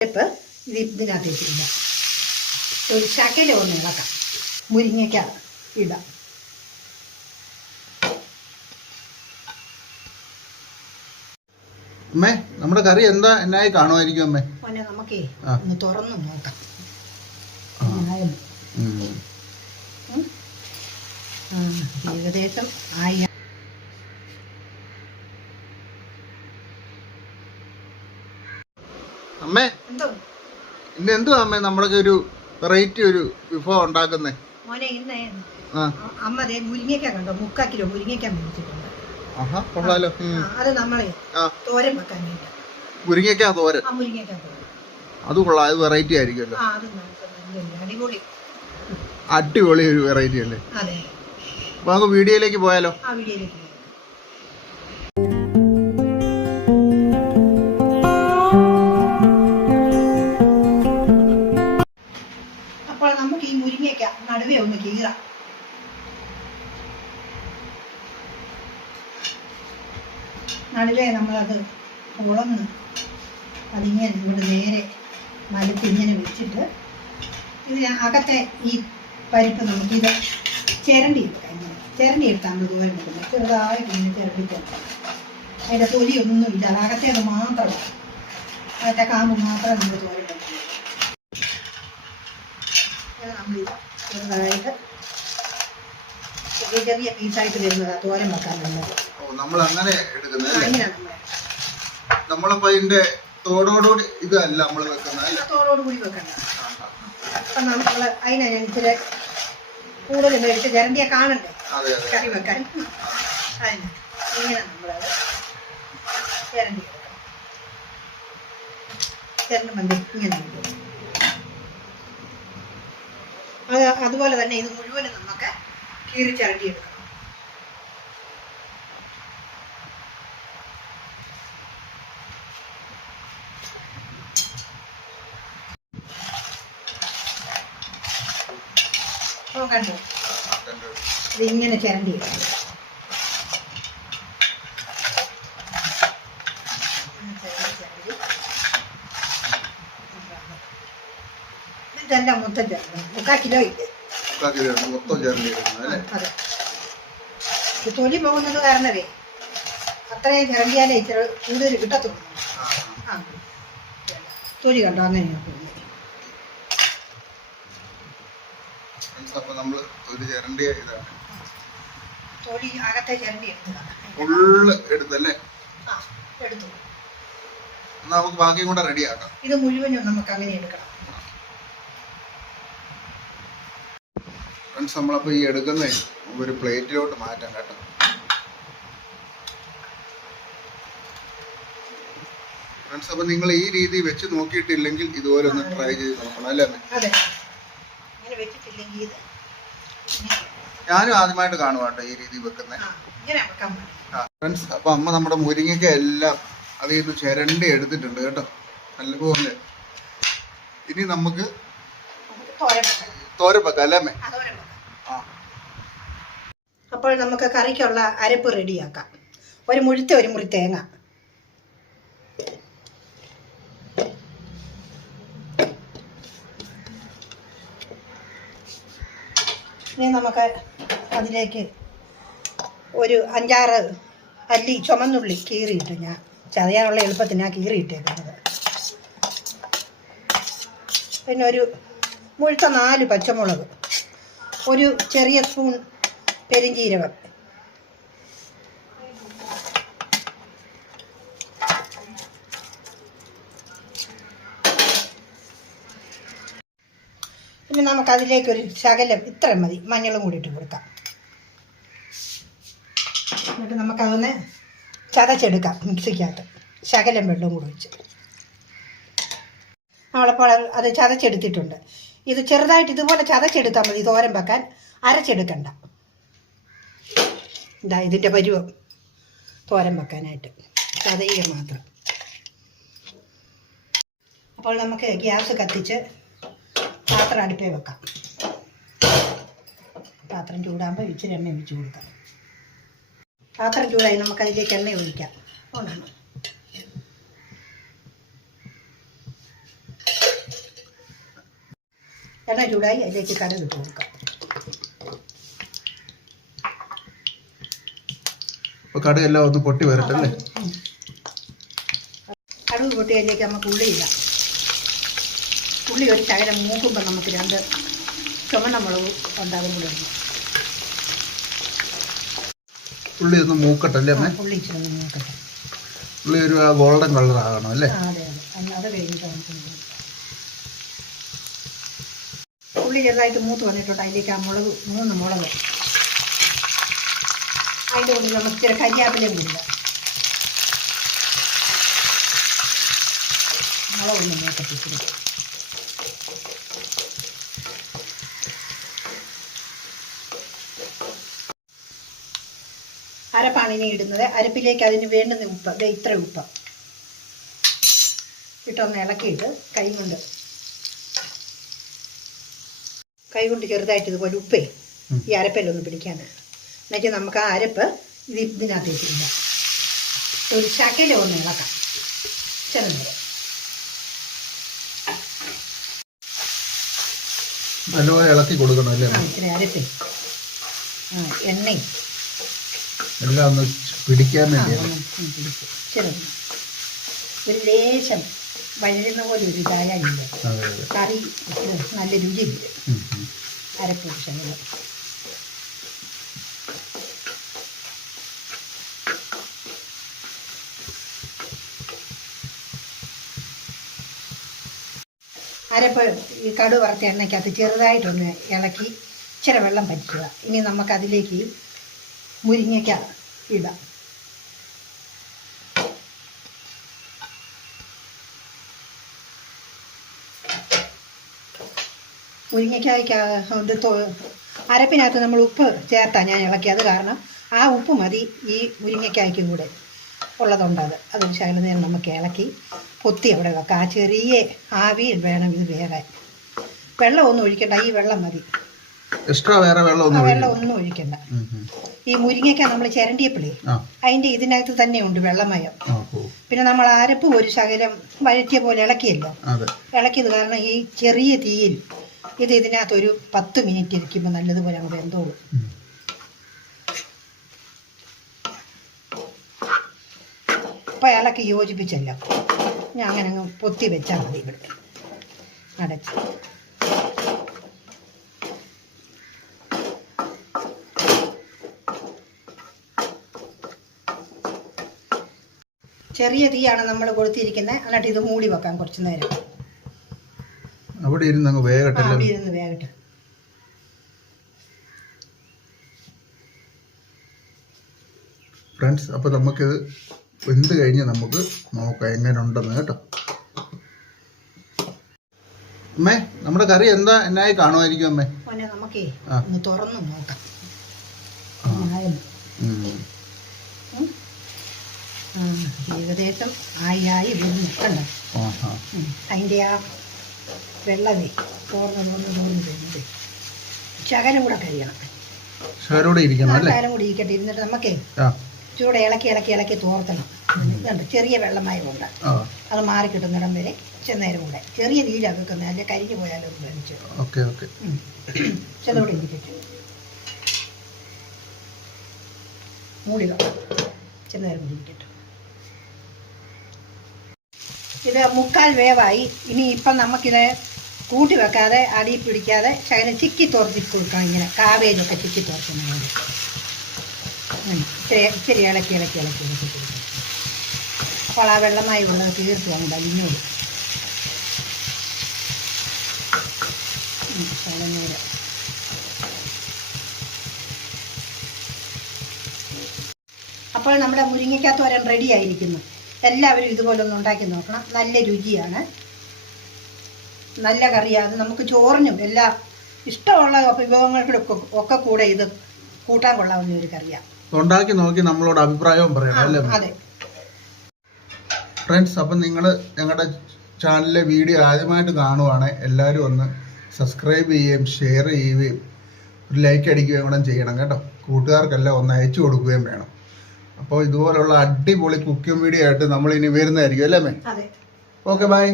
ഇപ്പം ഇത് ഇതിനകത്ത് ഇട്ടില്ല ഒരു ശകല ഒന്ന് ഇളക്കാം. മുരിങ്ങയ്ക്ക ഇടാം അമ്മേ നമ്മുടെ കറി എന്താ? എന്നായി കാണുമായിരിക്കും അമ്മേ? മോനെ നമുക്കേ. ഒന്ന് തുറന്നു നോക്കാം. ഏകദേശം ആയി അമ്മേ എന്തോ ഇന്ന് എന്തുവാ അമ്മേ നമ്മളൊക്കെ ഒരു വെറൈറ്റി ഒരു വിഭവം ഉണ്ടാക്കുന്നേ? മോനെ ഇന്ന് അമ്മ ദേ മുരിങ്ങയ്ക്ക കണ്ടോ? മുക്കാ കിലോ മുരിങ്ങയ്ക്ക മേടിച്ചിട്ടുണ്ട്. ആഹാ കൊള്ളാലോ. ഉം. അത് നമ്മളെ ആ. തോരൻ വെക്കാനായിട്ട് മുരിങ്ങയ്ക്കാ തോരൻ? ആ മുരിങ്ങയ്ക്ക തോരൻ. അത് കൊള്ളാം അത് വെറൈറ്റി ആയിരിക്കുമല്ലോ. ആ അത് നമുക്ക് നല്ല അടിപൊളി. അടിപൊളി ഒരു വെറൈറ്റി അല്ലേ? അതെ. അപ്പൊ നമുക്ക് വീഡിയോയിലേക്ക് പോയാലോ. ആ വീഡിയോയിലേക്ക് മലത്ത് ഇങ്ങനെ വെച്ചിട്ട് ഇതിന് അകത്തെ ഈ പരിപ്പ് നമുക്ക് നമുക്കിത് ചിരണ്ടി എടുക്കാം ഇങ്ങനെ ചിരണ്ടി എടുത്താൽ നമ്മൾ ദൂരം എടുക്കുന്നത് ചെറുതായി ഇങ്ങനെ ചിരണ്ടി ചേർക്കാം അതിന്റെ തൊലിയൊന്നും ഇല്ല. അകത്തേത് മാത്രം അതിന്റെ കാമ്പ് മാത്രം നമ്മൾ ദൂരം നമ്മൾ ഇത് നമ്മളിത് ചെറുതായിട്ട് ചെറിയ ചെറിയ പീസായിട്ട് വരുന്നതാണ് തോരൻ വെക്കാൻ ഓ നമ്മൾ അങ്ങനെ എടുക്കുന്നത് നമ്മളപ്പോ ഇതിന്റെ തോടോടുകൂടി ഇതല്ല നമ്മൾ വെക്കുന്നത് തോടോടുകൂടി കൂടി വെക്കണം അപ്പം നമ്മൾ അതിനനുസരിച്ച് കൂടുതൽ മേടിച്ച് കാണണ്ടേ? കറി വെക്കാൻ. അതിന് ഇങ്ങനെ നമ്മളത് മന്തി ഇങ്ങനെ. അത് അതുപോലെ തന്നെ ഇത് മുഴുവനും നമുക്ക് കീറി ചിരണ്ടി എടുക്കണം നോക്കണ്ടോ ഇത് ഇങ്ങനെ ചിരണ്ടി. ഇതെല്ലാം മൊത്തം ചേർക്കണം മുക്കാൽ കിലോ ഇല്ല? തൊലി പോകുന്നത് കാരണമേ അത്രയും ചിരണ്ടിയാലേ ഇച്ചിരി കൂടുതൽ കിട്ടത്തുള്ളൂ. ആ, തൊലി കണ്ടോ? അങ്ങനെയാണ് അപ്പൊ ഒരു ചിരണ്ടിയ ഇതാണ്. തൊലി അകത്തെ ചിരണ്ടി എടുക്കുക ഫുള്ള് എടുത്തല്ലേ? ആ എടുത്തു. എന്നാ നമുക്ക് ബാക്കിയും കൂടെ റെഡി ആക്കാം ഇത് മുഴുവനും നമുക്ക് അങ്ങനെ എടുക്കണം. ഫ്രണ്ട്സ് ഈ എടുക്കുന്ന ഒരു പ്ലേറ്റിലോട്ട് മാറ്റാം കേട്ടോ. ഫ്രണ്ട്സ് അപ്പൊ നിങ്ങൾ ഈ രീതി വെച്ച് നോക്കിയിട്ടില്ലെങ്കിൽ ഇതുപോലെ ഒന്ന് ട്രൈ ചെയ്ത് നോക്കണം അല്ലേ? അമ്മേ? വെച്ചിട്ടില്ലെങ്കിൽ ഇത് ഞാനും ആദ്യമായിട്ട് കാണുവാട്ടോ ഈ രീതി വെക്കുന്നത് ഇങ്ങനെ വെക്കാൻ ഫ്രണ്ട്സ് അപ്പൊ അമ്മ നമ്മുടെ മുരിങ്ങയ്ക്ക എല്ലാം അത് ഇന്ന് ചിരണ്ടി എടുത്തിട്ടുണ്ട് കേട്ടോ. നല്ലപോലെ. ഇനി നമുക്ക് തോരപ്പക്ക അല്ലേ അപ്പോൾ നമുക്ക് കറിക്കുള്ള അരപ്പ് റെഡിയാക്കാം ഒരു മുഴുത്ത ഒരു മുറി തേങ്ങ. ഇനി നമുക്ക് അതിലേക്ക് ഒരു അഞ്ചാറ് അല്ലി ചുമന്നുള്ളി കീറിയിട്ട് ഞാൻ ചതയാനുള്ള എളുപ്പത്തിന് ഞാൻ കീറിയിട്ടേക്കുന്നത്. പിന്നെ ഒരു മുഴുത്ത നാല് പച്ചമുളക് ഒരു ചെറിയ സ്പൂൺ പെരിഞ്ജീരകം പിന്നെ നമുക്ക് അതിലേക്കൊരു ശകലം ഇത്ര മതി. മഞ്ഞളും കൂടി ഇട്ട് കൊടുക്കാം. എന്നിട്ട് നമുക്കതൊന്ന് ചതച്ചെടുക്കാം മിക്സിക്കകത്ത്. ശകലം വെള്ളവും കൂടി ഒഴിച്ച്. നമ്മളപ്പോൾ അത് അത് ചതച്ചെടുത്തിട്ടുണ്ട്. ഇത് ചെറുതായിട്ട് ഇതുപോലെ ചതച്ചെടുത്താൽ മതി. തോരൻ വെക്കാൻ അരച്ചെടുക്കണ്ട. ഇതാ ഇതിന്റെ പരുവം. തോരൻ വെക്കാനായിട്ട്. ചതയുക മാത്രം. അപ്പോൾ നമുക്ക് ഗ്യാസ് കത്തിച്ച് പാത്രം അടുപ്പേ വെക്കാം. പാത്രം ചൂടാകുമ്പോൾ ഇച്ചിരി എണ്ണ ഒഴിച്ച് കൊടുക്കാം. പാത്രം ചൂടായി നമുക്കതിലേക്ക് എണ്ണ ഒഴിക്കാം. ഒന്നാണ് എണ്ണ ചൂടായി അതിലേക്ക് കടുക് ഇട്ട് കൊടുക്കാം. കടുകെല്ലാം ഒന്ന് പൊട്ടി വരട്ടല്ലേ. കടുക് പൊട്ടി അതിലേക്ക് നമുക്ക് ഉള്ളിയില്ല ഉള്ളി ഒരു ശകലം മൂക്കുമ്പോൾ നമുക്ക് രണ്ട് ചുമന്ന മുളക് ഉണ്ടാകും കൂടെ. ഉള്ളി ഒന്ന് മൂക്കട്ടെ അല്ലേ അമ്മേ ഉള്ളി ഇച്ചിരി ഒന്ന് മൂക്കട്ടെ. ഉള്ളി ഒരു ഗോൾഡൻ കളർ ആകണം അല്ലേ? അതെ ഉള്ളി ചെറുതായിട്ട് മൂത്ത് വന്നിട്ടുണ്ട്. അതിലേക്ക് ആ മുളക് മൂന്ന് മുളക്. അതിന്റെ ഉള്ളിൽ നമുക്ക് ഇച്ചിരി കരിയാപ്പിലയും കൂടില്ല മുളക് ഒന്ന് അരപ്പാണ് ഇനി ഇടുന്നത്. അരപ്പിലേക്ക് അതിന് വേണ്ടുന്ന ഉപ്പ്. ദേ ഇത്ര ഉപ്പ്. ഇട്ടൊന്ന് ഇളക്കിയിട്ട് കൈ കൊണ്ട് കൈ കൊണ്ട് ചെറുതായിട്ട് ഇതുപോലെ ഉപ്പേ. ഈ അരപ്പിലൊന്ന് പിടിക്കാൻ എന്നുവെച്ചാൽ നമുക്ക് ആ അരപ്പ് ഇത് ഇതിനകത്തേക്ക് ഇടാം ഒരു ശകലം ഒന്ന് ഇളക്കാം. ചെറുതായി ഇളക്കി കൊടുക്കണം അല്ലേ? അരപ്പേ. ആ എണ്ണയും. എല്ലാം ഒന്ന് പിടിക്കാൻ ആ, വേണ്ടി ഒന്ന് ഒന്ന് ഒരു ലേശം വഴുന്ന പോലെ ഒരു ഇതായാലില്ല കറി നല്ല രുചി വരും ഉം, ഉം. അരപ്പ് ശകലം അരപ്പ് ഈ കടുവറുത്ത എണ്ണയ്ക്കകത്ത് ചെറുതായിട്ടൊന്ന് ഇളക്കി ഇച്ചിരി വെള്ളം പറ്റിക്കുക. ഇനി നമുക്കതിലേക്ക് മുരിങ്ങയ്ക്ക ഇടാം. മുരിങ്ങയ്ക്കായ്ക്ക് അരപ്പിനകത്ത് നമ്മൾ ഉപ്പ് ചേർത്താ ഞാൻ ഇളക്കിയത് കാരണം ആ ഉപ്പ് മതി ഈ മുരിങ്ങയ്ക്കായ്ക്കും കൂടെ ഉള്ളതുണ്ടത് അത്. അതൊരു ശകലം നേരം നമുക്ക് ഇളക്കി പൊത്തി അവിടെ വെക്കാം. ആ ചെറിയ ആവിയിൽ വേണം ഇത് വേറെ വെള്ളം ഒന്നും ഒഴിക്കണ്ട ഈ വെള്ളം മതി. എക്സ്ട്രാ വേറെ വെള്ളം ഒന്നും വെള്ളം ഒഴിക്കണ്ട. ഒന്നും. ഈ മുരിങ്ങയ്ക്ക നമ്മൾ ചിരണ്ടിയപ്പോഴേ അതിന്റെ ഇതിനകത്ത് ഇതിനകത്ത് തന്നെയുണ്ട് വെള്ളമയം. പിന്നെ നമ്മൾ അരപ്പ് ഒരു ശകലം വഴറ്റിയ പോലെ ഇളക്കിയല്ലോ. ഇളക്കിയത് കാരണം ഈ ചെറിയ തീയിൽ ഇത് ഇതിനകത്ത് ഒരു പത്ത് മിനിറ്റ് ഇരിക്കുമ്പോൾ നല്ലതുപോലെ നമുക്ക് വെന്തോളും. ഉം. ഇളക്കി യോജിപ്പിച്ചല്ലോ. ഞാൻ അങ്ങനെ പൊത്തി വെച്ചാൽ മതി ഇവിടെ. അടച്ച്. ചെറിയ തീയാണ് നമ്മൾ കൊടുത്തിരിക്കുന്നത് എന്നിട്ട് ഇത് മൂടി വെക്കാം കുറച്ച് നേരം. അവിടെ ഇരുന്ന് അങ്ങ് വേഗട്ടെ അവിടെ ഇരുന്ന് വേഗട്ടെ ഫ്രണ്ട്സ് അപ്പോൾ നമുക്കിത് വെന്ത് കഴിഞ്ഞ് നമുക്ക് നോക്കാം എങ്ങനെ ഉണ്ടെന്ന് കേട്ടോ. അമ്മേ നമ്മുടെ കറി എന്താ? എന്നായി കാണുമായിരിക്കും അമ്മേ? നമുക്കേ തുറന്ന് നോക്കാം ആ. ആയെന്ന്. ഉം. ഉം. ആ, ഏകദേശം ആയി ആയി വരുന്നു കണ്ടോ. അതിന്റെ ആ വെള്ളമേ തോർന്ന് തോർന്ന് തോർന്ന് വരുന്നത് ശകലം കൂടെ കഴിയണം ഇരിക്കണം ശകലം കൂടി ഇരിക്കട്ടെ. ഇരുന്നിട്ട് നമുക്കേ ചൂട് ഇളക്കി ഇളക്കി ഇളക്കി തോർത്തണം. ഇതുണ്ട്. ചെറിയ വെള്ളമായ കൊണ്ട് അത് മാറി കിട്ടുന്നിടം വരെ ചെന്നേരം കൂടെ. ചെറിയ നീരാണ് വെക്കുന്നത്. അല്ലെ കരിഞ്ഞു പോയാലോ വേവിച്ചു ചെന്നോടെ ഇരിക്കട്ടെ മൂടി ചെന്നേരം കൂടി ഇരിക്കട്ടെ. ഇത് മുക്കാൽ വേവായി. ഇനി ഇപ്പം നമുക്കിത് കൂട്ടി വെക്കാതെ അടി പിടിക്കാതെ ശകലം ചിക്കി തോർത്തി കൊടുക്കണം ഇങ്ങനെ. കാവേജൊക്കെ ചിക്കി തോർക്കുന്ന പോലെ. ഇച്ചിരി ഇച്ചിരി ഇളക്കി ഇളക്കി ഇളക്കി ഇളക്കി കൊടുക്കണം. അപ്പോൾ ആ വെള്ളമായി ഉള്ളത് തീർത്ത് വന്നു വലിഞ്ഞോളൂ. ഉം, അപ്പോൾ നമ്മുടെ മുരിങ്ങയ്ക്കത്തോരൻ റെഡി ആയിരിക്കുന്നു. എല്ലാവരും ഇതുപോലെ ഒന്ന് ഉണ്ടാക്കി നോക്കണം. നല്ല രുചിയാണ്. നല്ല കറിയാണ് നമുക്ക് ചോറിനും എല്ലാ ഇഷ്ടമുള്ള വിഭവങ്ങളുടെ ഒക്കെ ഒക്കെ കൂടെ ഇത് കൂട്ടാൻ കൊള്ളാവുന്ന ഒരു കറിയാണ് ഉണ്ടാക്കി നോക്കി നമ്മളോട് അഭിപ്രായവും പറയണം അല്ലേ അതെ. ഫ്രണ്ട്സ് അപ്പം നിങ്ങൾ ഞങ്ങളുടെ ചാനലിലെ വീഡിയോ ആദ്യമായിട്ട് കാണുവാണ് എല്ലാവരും ഒന്ന് സബ്സ്ക്രൈബ് ചെയ്യുകയും ഷെയർ ചെയ്യുകയും ഒരു ലൈക്ക് അടിക്കുകയും കൂടെ ചെയ്യണം കേട്ടോ. കൂട്ടുകാർക്കെല്ലാം ഒന്ന് അയച്ചു കൊടുക്കുകയും വേണം. അപ്പോൾ ഇതുപോലുള്ള അടിപൊളി കുക്കിംഗ് വീഡിയോ ആയിട്ട് നമ്മൾ ഇനി വരുന്നതായിരിക്കും അല്ലേ മേ? Okay bye